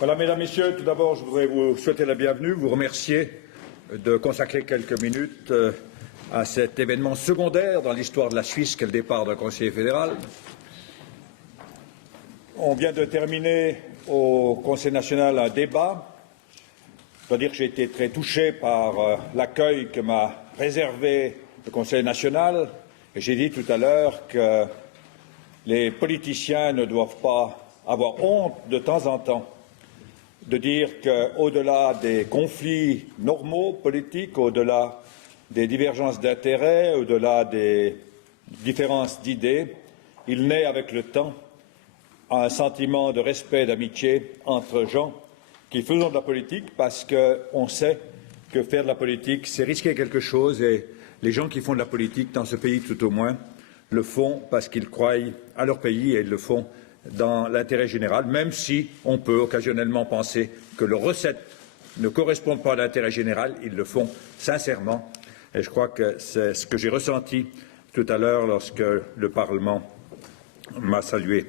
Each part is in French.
Voilà, Mesdames, Messieurs, tout d'abord, je voudrais vous souhaiter la bienvenue, vous remercier de consacrer quelques minutes à cet événement secondaire dans l'histoire de la Suisse qu'est le départ d'un conseiller fédéral. On vient de terminer au Conseil national un débat. Je dois dire que j'ai été très touché par l'accueil que m'a réservé le Conseil national. Et j'ai dit tout à l'heure que les politiciens ne doivent pas avoir honte de temps en temps de dire qu'au-delà des conflits normaux politiques, au-delà des divergences d'intérêts, au-delà des différences d'idées, il naît avec le temps un sentiment de respect et d'amitié entre gens qui faisons de la politique parce qu'on sait que faire de la politique, c'est risquer quelque chose et les gens qui font de la politique, dans ce pays tout au moins, le font parce qu'ils croient à leur pays et ils le font dans l'intérêt général, même si on peut occasionnellement penser que leurs recettes ne correspondent pas à l'intérêt général, ils le font sincèrement. Et je crois que c'est ce que j'ai ressenti tout à l'heure lorsque le Parlement m'a salué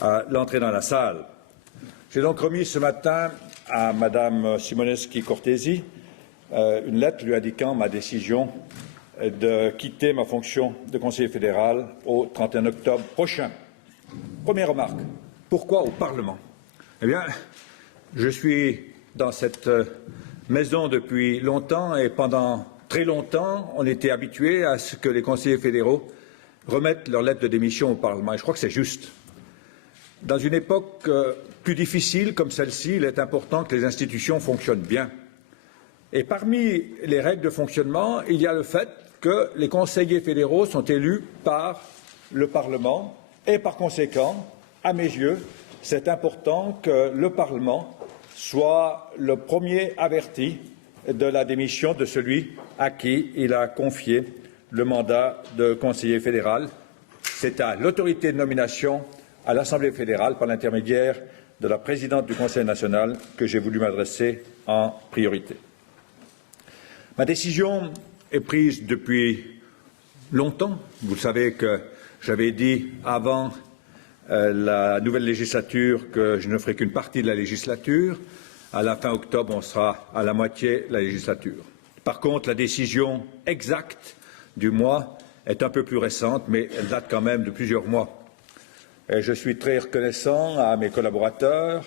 à l'entrée dans la salle. J'ai donc remis ce matin à Madame Simoneschi-Cortesi une lettre lui indiquant ma décision de quitter ma fonction de conseiller fédéral au 31 octobre prochain. Première remarque, pourquoi au Parlement? Eh bien, je suis dans cette maison depuis longtemps et pendant très longtemps, on était habitué à ce que les conseillers fédéraux remettent leur lettre de démission au Parlement. Et je crois que c'est juste. Dans une époque plus difficile comme celle-ci, il est important que les institutions fonctionnent bien. Et parmi les règles de fonctionnement, il y a le fait que les conseillers fédéraux sont élus par le Parlement et par conséquent, à mes yeux, c'est important que le Parlement soit le premier averti de la démission de celui à qui il a confié le mandat de conseiller fédéral. C'est à l'autorité de nomination à l'Assemblée fédérale, par l'intermédiaire de la présidente du Conseil national, que j'ai voulu m'adresser en priorité. Ma décision est prise depuis longtemps. Vous savez que j'avais dit avant la nouvelle législature que je ne ferai qu'une partie de la législature. À la fin octobre, on sera à la moitié de la législature. Par contre, la décision exacte du mois est un peu plus récente, mais elle date quand même de plusieurs mois. Et je suis très reconnaissant à mes collaborateurs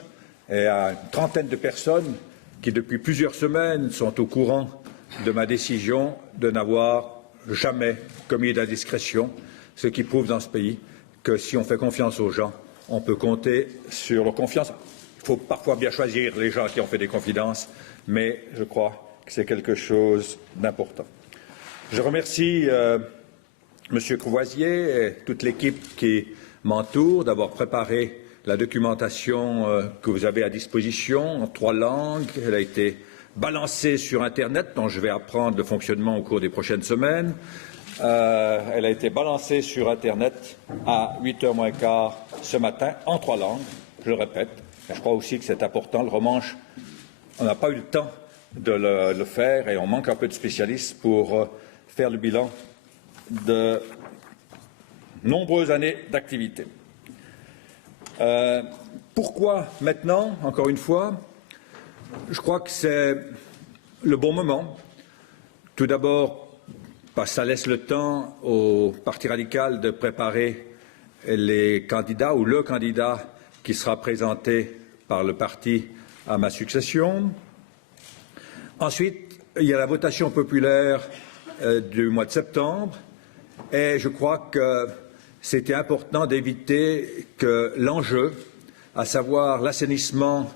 et à une trentaine de personnes qui, depuis plusieurs semaines, sont au courant de ma décision de n'avoir jamais commis d'indiscrétion, ce qui prouve dans ce pays que si on fait confiance aux gens, on peut compter sur leur confiance. Il faut parfois bien choisir les gens qui ont fait des confidences, mais je crois que c'est quelque chose d'important. Je remercie M. Courvoisier et toute l'équipe qui m'entoure d'avoir préparé la documentation que vous avez à disposition en 3 langues. Elle a été balancée sur Internet, dont je vais apprendre le fonctionnement au cours des prochaines semaines. Elle a été balancée sur Internet à 8h moins quart ce matin en 3 langues, je le répète. Je crois aussi que c'est important. Le romanche, on n'a pas eu le temps de le faire et on manque un peu de spécialistes pour faire le bilan de nombreuses années d'activité. Pourquoi maintenant, encore une fois? Je crois que c'est le bon moment. Tout d'abord, parce que ça laisse le temps au Parti radical de préparer les candidats ou le candidat qui sera présenté par le parti à ma succession. Ensuite, il y a la votation populaire du mois de septembre et je crois que c'était important d'éviter que l'enjeu, à savoir l'assainissement,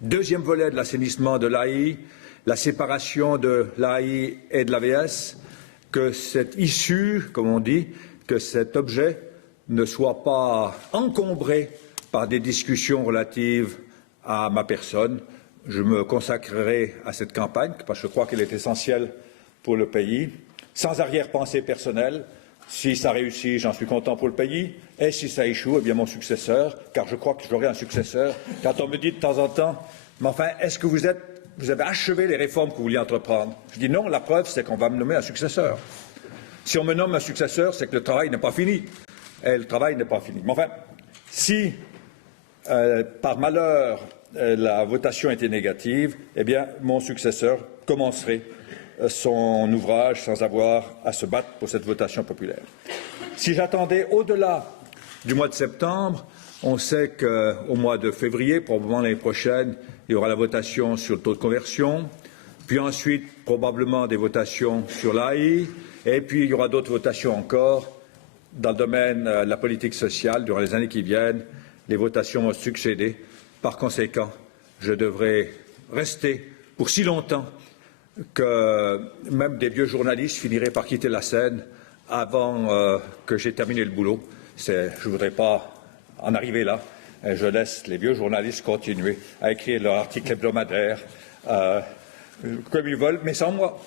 deuxième volet de l'assainissement de l'AI, la séparation de l'AI et de l'AVS, que cette issue, comme on dit, que cet objet ne soit pas encombré par des discussions relatives à ma personne. Je me consacrerai à cette campagne parce que je crois qu'elle est essentielle pour le pays, sans arrière-pensée personnelle. Si ça réussit, j'en suis content pour le pays. Et si ça échoue, eh bien mon successeur, car je crois que j'aurai un successeur. Quand on me dit de temps en temps, mais enfin, est-ce que vous avez achevé les réformes que vous vouliez entreprendre? Je dis non, la preuve, c'est qu'on va me nommer un successeur. Si on me nomme un successeur, c'est que le travail n'est pas fini. Et le travail n'est pas fini. Mais enfin, si, par malheur, la votation était négative, eh bien, mon successeur commencerait son ouvrage sans avoir à se battre pour cette votation populaire. Si j'attendais au-delà du mois de septembre, on sait qu'au mois de février, probablement l'année prochaine, il y aura la votation sur le taux de conversion, puis ensuite probablement des votations sur l'AI, et puis il y aura d'autres votations encore dans le domaine de la politique sociale durant les années qui viennent. Les votations vont succéder. Par conséquent, je devrais rester pour si longtemps que même des vieux journalistes finiraient par quitter la scène avant que j'ai terminé le boulot. Je ne voudrais pas en arriver là. Je laisse les vieux journalistes continuer à écrire leur article hebdomadaire comme ils veulent, mais sans moi.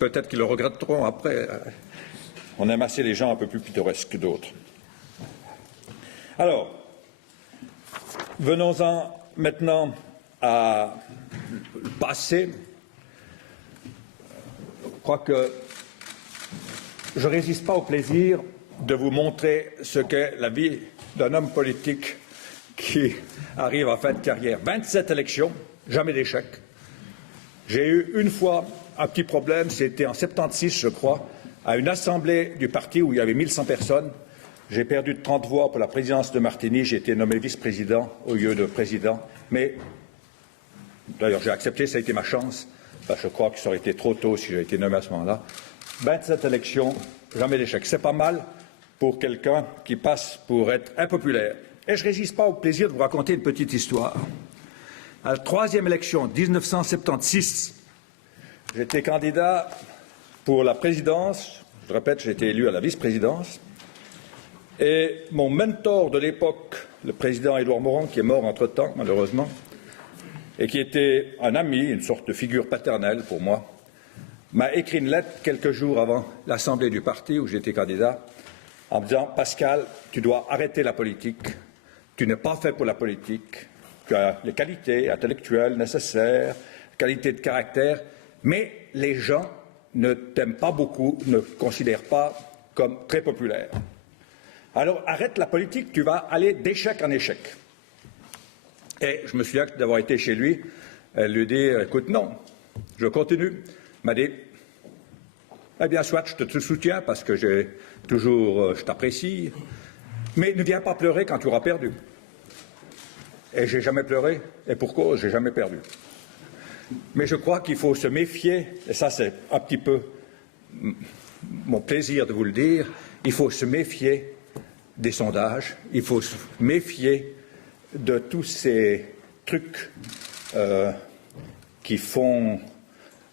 Peut-être qu'ils le regretteront après. On aime assez les gens un peu plus pittoresques que d'autres. Alors, venons-en maintenant à le passé. Je crois que je ne résiste pas au plaisir de vous montrer ce qu'est la vie d'un homme politique qui arrive en fin de carrière. 27 élections, jamais d'échec. J'ai eu une fois un petit problème, c'était en 76, je crois, à une assemblée du parti où il y avait 1100 personnes. J'ai perdu de 30 voix pour la présidence de Martigny. J'ai été nommé vice-président au lieu de président. Mais, d'ailleurs, j'ai accepté, ça a été ma chance. Je crois que ça aurait été trop tôt si j'avais été nommé à ce moment-là. 27 élections, jamais d'échec. C'est pas mal pour quelqu'un qui passe pour être impopulaire. Et je ne résiste pas au plaisir de vous raconter une petite histoire. À la troisième élection, 1976, j'étais candidat pour la présidence. Je répète, j'ai été élu à la vice-présidence. Et mon mentor de l'époque, le président Édouard Morand, qui est mort entre-temps, malheureusement, et qui était un ami, une sorte de figure paternelle pour moi, m'a écrit une lettre quelques jours avant l'Assemblée du parti où j'étais candidat, en me disant « Pascal, tu dois arrêter la politique, tu n'es pas fait pour la politique, tu as les qualités intellectuelles nécessaires, qualités de caractère, mais les gens ne t'aiment pas beaucoup, ne te considèrent pas comme très populaire. Alors arrête la politique, tu vas aller d'échec en échec. » Et je me souviens d'avoir été chez lui, lui dire « Écoute, non, je continue. » Il m'a dit « Eh bien, soit je te soutiens parce que je t'apprécie, mais ne viens pas pleurer quand tu auras perdu. » Et j'ai jamais pleuré, et pour cause, j'ai jamais perdu. Mais je crois qu'il faut se méfier, et ça c'est un petit peu mon plaisir de vous le dire, il faut se méfier des sondages, il faut se méfier de tous ces trucs qui font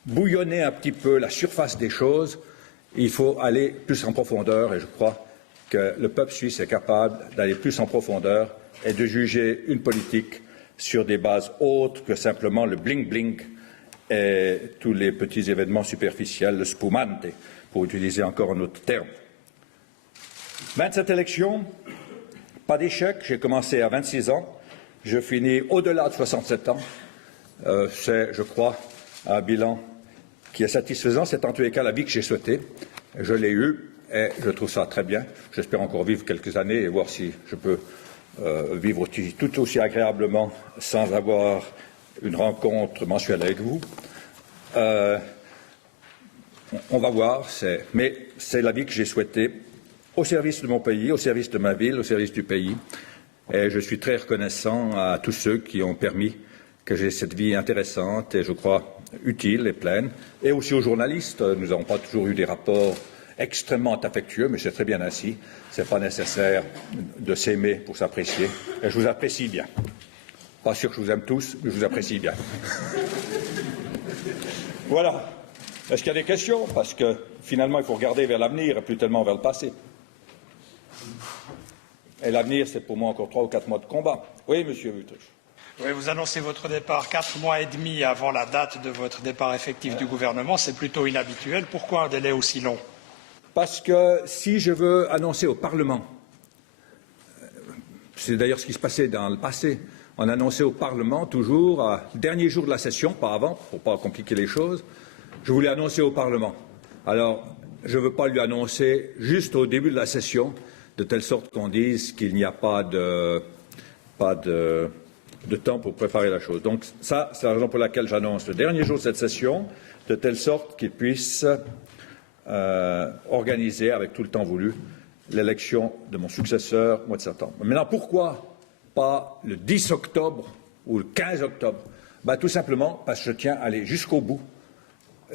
bouillonner un petit peu la surface des choses. Il faut aller plus en profondeur, et je crois que le peuple suisse est capable d'aller plus en profondeur et de juger une politique sur des bases autres que simplement le bling-bling et tous les petits événements superficiels, le spumante, pour utiliser encore un autre terme. 27 élections, pas d'échec. J'ai commencé à 26 ans. Je finis au-delà de 67 ans. C'est, je crois, un bilan qui est satisfaisant. C'est en tous les cas la vie que j'ai souhaitée. Je l'ai eue et je trouve ça très bien. J'espère encore vivre quelques années et voir si je peux vivre tout aussi agréablement sans avoir une rencontre mensuelle avec vous. On va voir, mais c'est la vie que j'ai souhaitée au service de mon pays, au service de ma ville, au service du pays. Et je suis très reconnaissant à tous ceux qui ont permis que j'ai cette vie intéressante et, je crois, utile et pleine. Et aussi aux journalistes. Nous n'avons pas toujours eu des rapports extrêmement affectueux, mais c'est très bien ainsi. Ce n'est pas nécessaire de s'aimer pour s'apprécier. Et je vous apprécie bien. Pas sûr que je vous aime tous, mais je vous apprécie bien. Voilà. Est-ce qu'il y a des questions? Parce que finalement, il faut regarder vers l'avenir et plus tellement vers le passé. Et l'avenir, c'est pour moi encore 3 ou 4 mois de combat. Oui, Monsieur Wüthrich. Oui, vous annoncez votre départ 4 mois et demi avant la date de votre départ effectif du gouvernement. C'est plutôt inhabituel. Pourquoi un délai aussi long? Parce que si je veux annoncer au Parlement, c'est d'ailleurs ce qui se passait dans le passé, on annonçait au Parlement toujours, à dernier jour de la session, pas avant, pour ne pas compliquer les choses, je voulais annoncer au Parlement. Alors, je ne veux pas lui annoncer juste au début de la session, de telle sorte qu'on dise qu'il n'y a pas de de temps pour préparer la chose. Donc ça, c'est la raison pour laquelle j'annonce le dernier jour de cette session, de telle sorte qu'il puisse organiser, avec tout le temps voulu, l'élection de mon successeur au mois de septembre. Maintenant, pourquoi pas le 10 octobre ou le 15 octobre? Tout simplement parce que je tiens à aller jusqu'au bout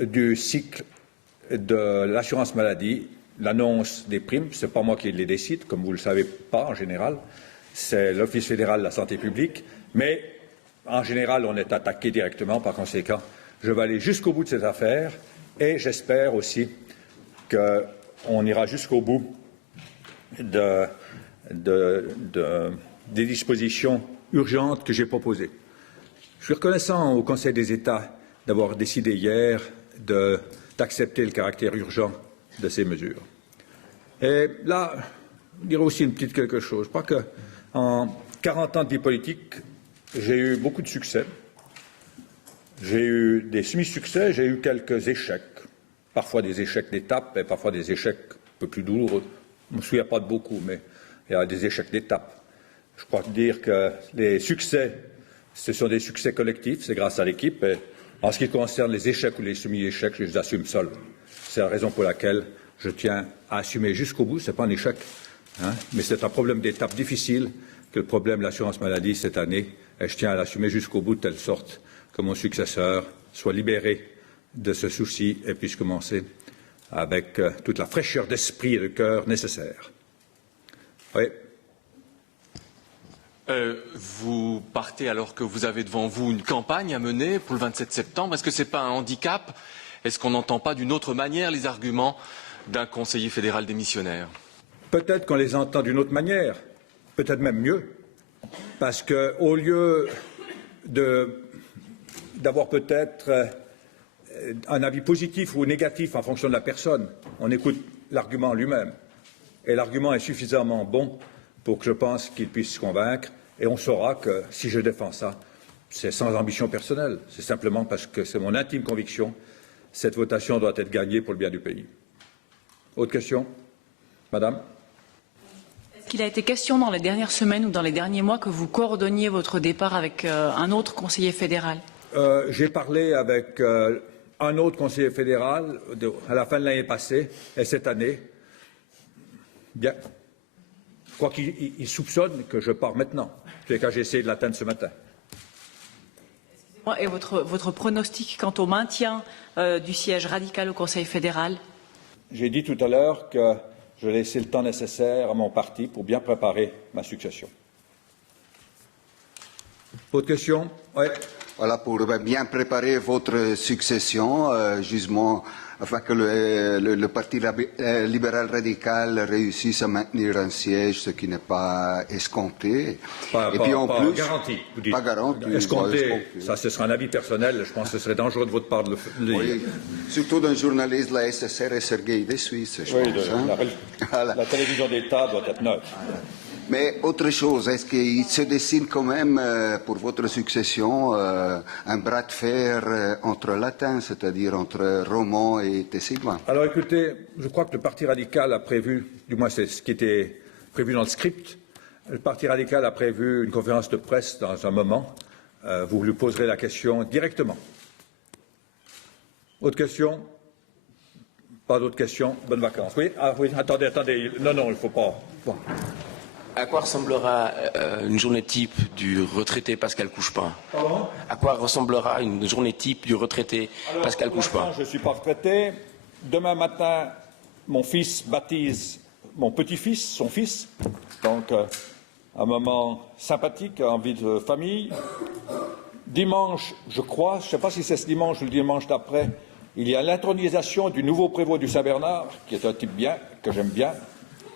du cycle de l'assurance maladie. L'annonce des primes, ce n'est pas moi qui les décide, comme vous ne le savez pas en général, c'est l'Office fédéral de la santé publique, mais en général, on est attaqué directement. Par conséquent, je vais aller jusqu'au bout de cette affaire et j'espère aussi qu'on ira jusqu'au bout des dispositions urgentes que j'ai proposées. Je suis reconnaissant au Conseil des États d'avoir décidé hier d'accepter le caractère urgent de ces mesures. Et là, je dirais aussi une petite quelque chose. Je crois qu'en 40 ans de vie politique, j'ai eu beaucoup de succès. J'ai eu des semi-succès, j'ai eu quelques échecs. Parfois des échecs d'étape et parfois des échecs un peu plus douloureux. Je ne me souviens pas de beaucoup, mais il y a des échecs d'étape. Je crois dire que les succès, ce sont des succès collectifs, c'est grâce à l'équipe. Et en ce qui concerne les échecs ou les semi-échecs, je les assume seul. C'est la raison pour laquelle je tiens à assumer jusqu'au bout. Ce n'est pas un échec, mais c'est un problème d'étape difficile que le problème de l'assurance maladie cette année. Et je tiens à l'assumer jusqu'au bout de telle sorte que mon successeur soit libéré de ce souci et puisse commencer avec toute la fraîcheur d'esprit et de cœur nécessaire. Oui. Vous partez alors que vous avez devant vous une campagne à mener pour le 27 septembre. Est-ce que ce n'est pas un handicap? Est-ce qu'on n'entend pas d'une autre manière les arguments d'un conseiller fédéral démissionnaire? Peut-être qu'on les entend d'une autre manière, peut-être même mieux, parce qu'au lieu d'avoir peut-être un avis positif ou négatif en fonction de la personne, on écoute l'argument lui-même. Et l'argument est suffisamment bon pour que je pense qu'il puisse se convaincre. Et on saura que si je défends ça, c'est sans ambition personnelle. C'est simplement parce que c'est mon intime conviction. Cette votation doit être gagnée pour le bien du pays. Autre question, Madame? Est-ce qu'il a été question dans les dernières semaines ou dans les derniers mois que vous coordonniez votre départ avec un autre conseiller fédéral? J'ai parlé avec un autre conseiller fédéral à la fin de l'année passée et cette année. Bien. Je crois qu'il soupçonne que je pars maintenant. C'est quand j'ai essayé de l'atteindre ce matin. Et votre pronostic quant au maintien du siège radical au Conseil fédéral? J'ai dit tout à l'heure que je laissais le temps nécessaire à mon parti pour bien préparer ma succession. Autre question? Oui. Voilà, pour bien préparer votre succession, justement, afin que le Parti libéral radical réussisse à maintenir un siège, ce qui n'est pas escompté. Pas garanti, vous dites. Pas garanti. Escompté, ça, ce sera un avis personnel. Je pense que ce serait dangereux de votre part de le dire. Oui, surtout d'un journaliste de la SSR et Sergueï de Suisse, je pense. La télévision d'État doit être neutre. Mais autre chose, est-ce qu'il se dessine quand même pour votre succession un bras de fer entre latins, c'est-à-dire entre Romand et Tessigman? Alors écoutez, je crois que le Parti radical a prévu, du moins c'est ce qui était prévu dans le script, le Parti radical a prévu une conférence de presse dans un moment. Vous lui poserez la question directement. Autre question? Pas d'autres questions? Bonnes vacances. Oui, oui, attendez. Non, il ne faut pas. Bon. À quoi ressemblera une journée type du retraité Pascal Couchepin? Pardon? À quoi ressemblera une journée type du retraité Pascal Couchepin? Je ne suis pas retraité. Demain matin, mon fils baptise mon petit-fils, son fils. Donc, un moment sympathique, envie de famille. Dimanche, je crois, je ne sais pas si c'est ce dimanche ou le dimanche d'après, il y a l'intronisation du nouveau prévôt du Saint-Bernard, qui est un type bien, que j'aime bien.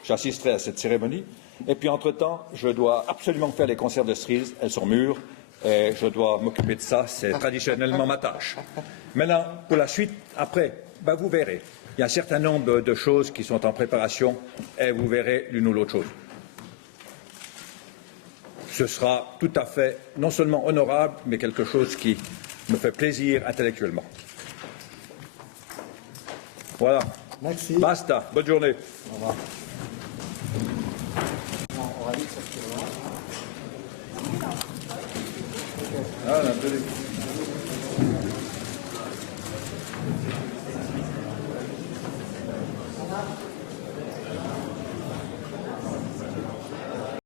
J'assisterai à cette cérémonie. Et puis, entre-temps, je dois absolument faire les conserves de cerises. Elles sont mûres et je dois m'occuper de ça. C'est traditionnellement ma tâche. Maintenant, pour la suite, après, vous verrez. Il y a un certain nombre de choses qui sont en préparation et vous verrez l'une ou l'autre chose. Ce sera tout à fait, non seulement honorable, mais quelque chose qui me fait plaisir intellectuellement. Voilà. Merci. Basta. Bonne journée. Au revoir. Désolé.